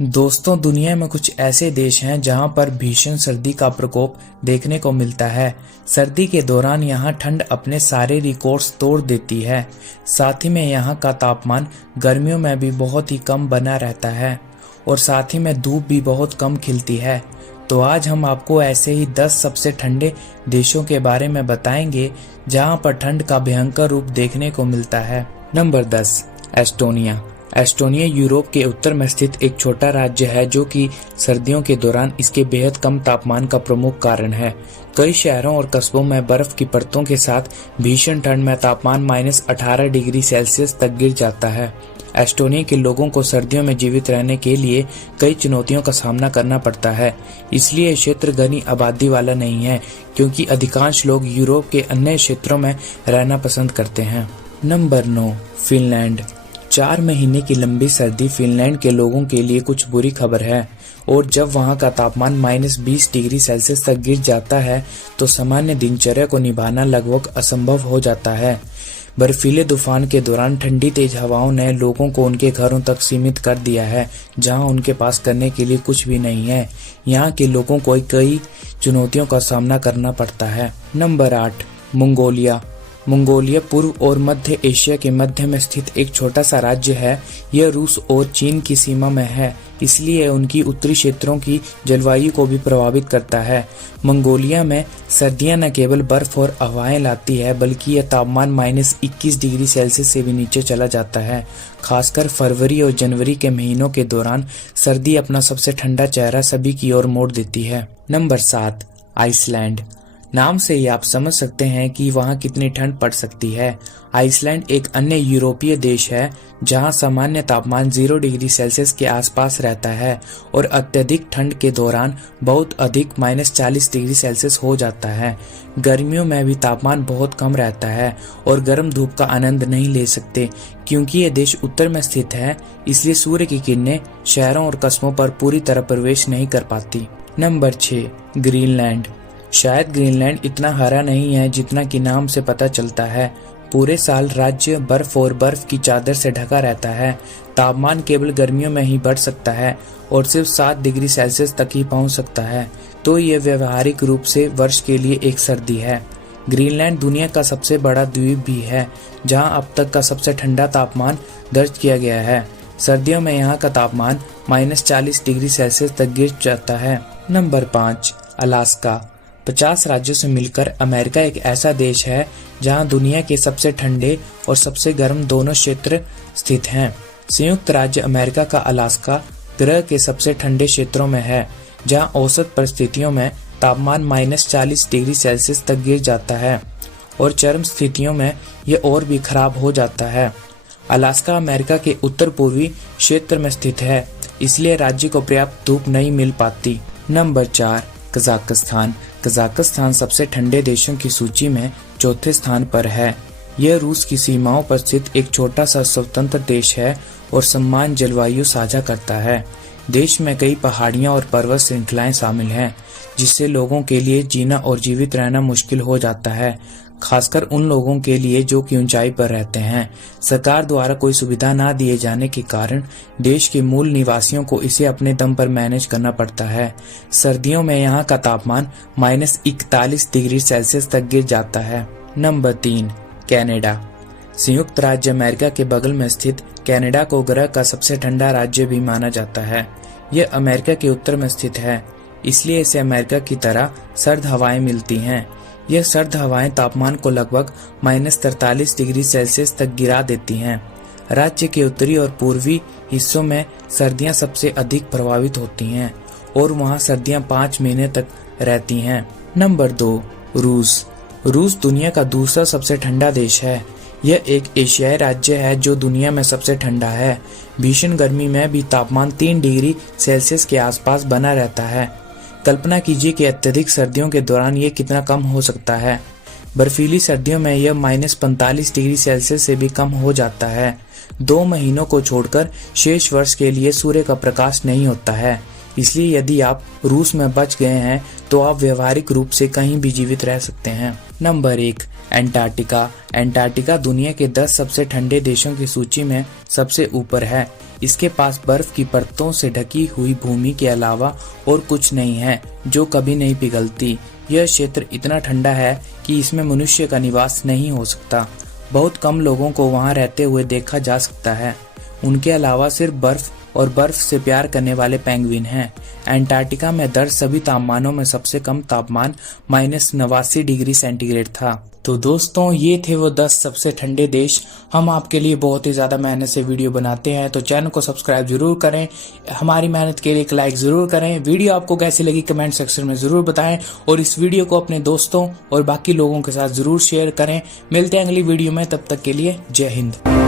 दोस्तों, दुनिया में कुछ ऐसे देश हैं जहां पर भीषण सर्दी का प्रकोप देखने को मिलता है। सर्दी के दौरान यहां ठंड अपने सारे रिकॉर्ड्स तोड़ देती है। साथ ही में यहां का तापमान गर्मियों में भी बहुत ही कम बना रहता है और साथ ही में धूप भी बहुत कम खिलती है। तो आज हम आपको ऐसे ही 10 सबसे ठंडे देशों के बारे में बताएंगे जहां पर ठंड का भयंकर रूप देखने को मिलता है। Number 10, Estonia. एस्टोनिया यूरोप के उत्तर में स्थित एक छोटा राज्य है जो कि सर्दियों के दौरान इसके बेहद कम तापमान का प्रमुख कारण है। कई शहरों और कस्बों में बर्फ की परतों के साथ भीषण ठंड में तापमान -18 डिग्री सेल्सियस तक गिर जाता है। एस्टोनिया के लोगों को सर्दियों में जीवित रहने के लिए कई चुनौतियों का सामना करना पड़ता है। इसलिए क्षेत्र घनी आबादी वाला नहीं है, क्योंकि अधिकांश लोग यूरोप के अन्य क्षेत्रों में रहना पसंद करते हैं। Number 9, Finland. 4 महीने की लंबी सर्दी फिनलैंड के लोगों के लिए कुछ बुरी खबर है, और जब वहां का तापमान -20 डिग्री सेल्सियस तक गिर जाता है तो सामान्य दिनचर्या को निभाना लगभग असंभव हो जाता है। बर्फीले तूफान के दौरान ठंडी तेज हवाओं ने लोगों को उनके घरों तक सीमित कर दिया है, जहां उनके पास करने के लिए कुछ भी नहीं है। यहाँ के लोगों को कई चुनौतियों का सामना करना पड़ता है। Number 8, Mongolia. मंगोलिया पूर्व और मध्य एशिया के मध्य में स्थित एक छोटा सा राज्य है। यह रूस और चीन की सीमा में है, इसलिए उनकी उत्तरी क्षेत्रों की जलवायु को भी प्रभावित करता है। मंगोलिया में सर्दियां न केवल बर्फ और हवाएं लाती है, बल्कि यह तापमान -21 डिग्री सेल्सियस से भी नीचे चला जाता है। खासकर फरवरी और जनवरी के महीनों के दौरान सर्दी अपना सबसे ठंडा चेहरा सभी की ओर मोड़ देती है। Number 7, Iceland. नाम से ही आप समझ सकते हैं कि वहां कितनी ठंड पड़ सकती है। आइसलैंड एक अन्य यूरोपीय देश है जहां सामान्य तापमान 0 डिग्री सेल्सियस के आसपास रहता है और अत्यधिक ठंड के दौरान बहुत अधिक -40 डिग्री सेल्सियस हो जाता है। गर्मियों में भी तापमान बहुत कम रहता है और गर्म धूप का आनंद नहीं ले सकते, क्योंकि ये देश उत्तर में स्थित है, इसलिए सूर्य की किरणें शहरों और कस्बों पर पूरी तरह प्रवेश नहीं कर पाती। Number 6, Greenland. शायद ग्रीनलैंड इतना हरा नहीं है जितना कि नाम से पता चलता है। पूरे साल राज्य बर्फ और बर्फ की चादर से ढका रहता है। तापमान केवल गर्मियों में ही बढ़ सकता है और सिर्फ 7 डिग्री सेल्सियस तक ही पहुंच सकता है, तो ये व्यवहारिक रूप से वर्ष के लिए एक सर्दी है। ग्रीनलैंड दुनिया का सबसे बड़ा द्वीप भी है, जहां अब तक का सबसे ठंडा तापमान दर्ज किया गया है। सर्दियों में यहाँ का तापमान -40 डिग्री सेल्सियस तक गिर जाता है। Number 5, Alaska. 50 राज्यों से मिलकर अमेरिका एक ऐसा देश है जहां दुनिया के सबसे ठंडे और सबसे गर्म दोनों क्षेत्र स्थित हैं। संयुक्त राज्य अमेरिका का अलास्का ग्रह के सबसे ठंडे क्षेत्रों में है, जहां औसत परिस्थितियों में तापमान -40 डिग्री सेल्सियस तक गिर जाता है और चरम स्थितियों में यह और भी खराब हो जाता है। अलास्का अमेरिका के उत्तर पूर्वी क्षेत्र में स्थित है, इसलिए राज्य को पर्याप्त धूप नहीं मिल पाती। Number 4, Kazakhstan. कजाकिस्तान सबसे ठंडे देशों की सूची में चौथे स्थान पर है। यह रूस की सीमाओं पर स्थित एक छोटा सा स्वतंत्र देश है और समान जलवायु साझा करता है। देश में कई पहाड़ियां और पर्वत श्रृंखलाएं शामिल हैं, जिससे लोगों के लिए जीना और जीवित रहना मुश्किल हो जाता है, खासकर उन लोगों के लिए जो कि ऊंचाई पर रहते हैं। सरकार द्वारा कोई सुविधा ना दिए जाने के कारण देश के मूल निवासियों को इसे अपने दम पर मैनेज करना पड़ता है। सर्दियों में यहाँ का तापमान -41 डिग्री सेल्सियस तक गिर जाता है। Number 3, Canada. संयुक्त राज्य अमेरिका के बगल में स्थित कनाडा को ग्रह का सबसे ठंडा राज्य भी माना जाता है। यह अमेरिका के उत्तर में स्थित है, इसलिए इसे अमेरिका की तरह सर्द हवाएं मिलती हैं। यह सर्द हवाएं तापमान को लगभग -43 डिग्री सेल्सियस तक गिरा देती हैं। राज्य के उत्तरी और पूर्वी हिस्सों में सर्दियां सबसे अधिक प्रभावित होती हैं और वहां सर्दियां 5 महीने तक रहती हैं। नंबर 2, रूस। रूस दुनिया का दूसरा सबसे ठंडा देश है। यह एक एशियाई राज्य है जो दुनिया में सबसे ठंडा है। भीषण गर्मी में भी तापमान 3 डिग्री सेल्सियस के आसपास बना रहता है। कल्पना कीजिए कि अत्यधिक सर्दियों के दौरान ये कितना कम हो सकता है। बर्फीली सर्दियों में यह -45 डिग्री सेल्सियस से भी कम हो जाता है। 2 महीनों को छोड़कर शेष वर्ष के लिए सूर्य का प्रकाश नहीं होता है, इसलिए यदि आप रूस में बच गए हैं तो आप व्यवहारिक रूप से कहीं भी जीवित रह सकते हैं। Number 1, Antarctica. एंटार्क्टिका दुनिया के 10 सबसे ठंडे देशों की सूची में सबसे ऊपर है। इसके पास बर्फ की परतों से ढकी हुई भूमि के अलावा और कुछ नहीं है जो कभी नहीं पिघलती। यह क्षेत्र इतना ठंडा है कि इसमें मनुष्य का निवास नहीं हो सकता। बहुत कम लोगों को वहां रहते हुए देखा जा सकता है। उनके अलावा सिर्फ बर्फ और बर्फ से प्यार करने वाले पेंगुइन हैं। एंटार्क्टिका में दर्ज सभी तापमानों में सबसे कम तापमान -89 डिग्री सेंटीग्रेड था। तो दोस्तों, ये थे वो 10 सबसे ठंडे देश। हम आपके लिए बहुत ही ज़्यादा मेहनत से वीडियो बनाते हैं, तो चैनल को सब्सक्राइब जरूर करें, हमारी मेहनत के लिए एक लाइक ज़रूर करें। वीडियो आपको कैसी लगी कमेंट सेक्शन में ज़रूर बताएं और इस वीडियो को अपने दोस्तों और बाकी लोगों के साथ ज़रूर शेयर करें। मिलते हैं अगली वीडियो में, तब तक के लिए जय हिंद।